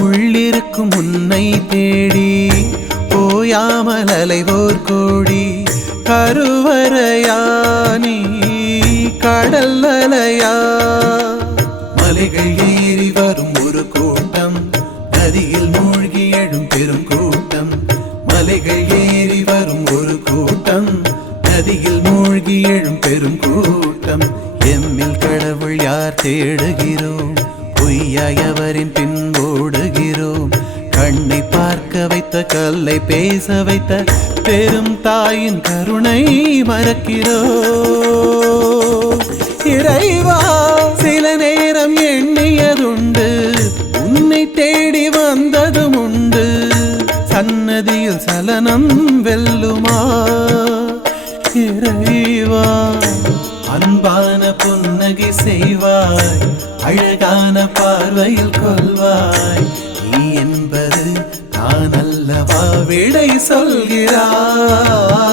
உள்ளிருக்கும் உன்னை தேடி ஓயாமல் அலைவோர் கோடி கருவறையா நீ கடல் அலையா மலைகள் ஏறி வரும் ஒரு கூட்டம் நதியில் மூழ்கி எழும் பெரும் கூட்டம் மலைகள் ஏறி வரும் ஒரு கூட்டம் நதியில் மூழ்கி எழும் பெரும் கூட்டம் எம்மில் கடவுள் யார் தேடுகிறோம் பொய்யாயவரின் பின் ஓடுகிறோம் கண்ணை பார்க்க வைத்த கல்லை பேச வைத்த பெரும் தாயின் கருணை மறக்கிறோம் இறைவா சில நேரம் எண்ணியதுண்டு உன்னை தேடி வந்ததும் உண்டு சன்னதியில் சலனம் வெல்லுமா இறைவா அன்பான புன்னகை செய்வாய் அழகான பார்வையில் கொள்வாய் நீ என்பது நான் அல்லவா விடை சொல்கிறாய்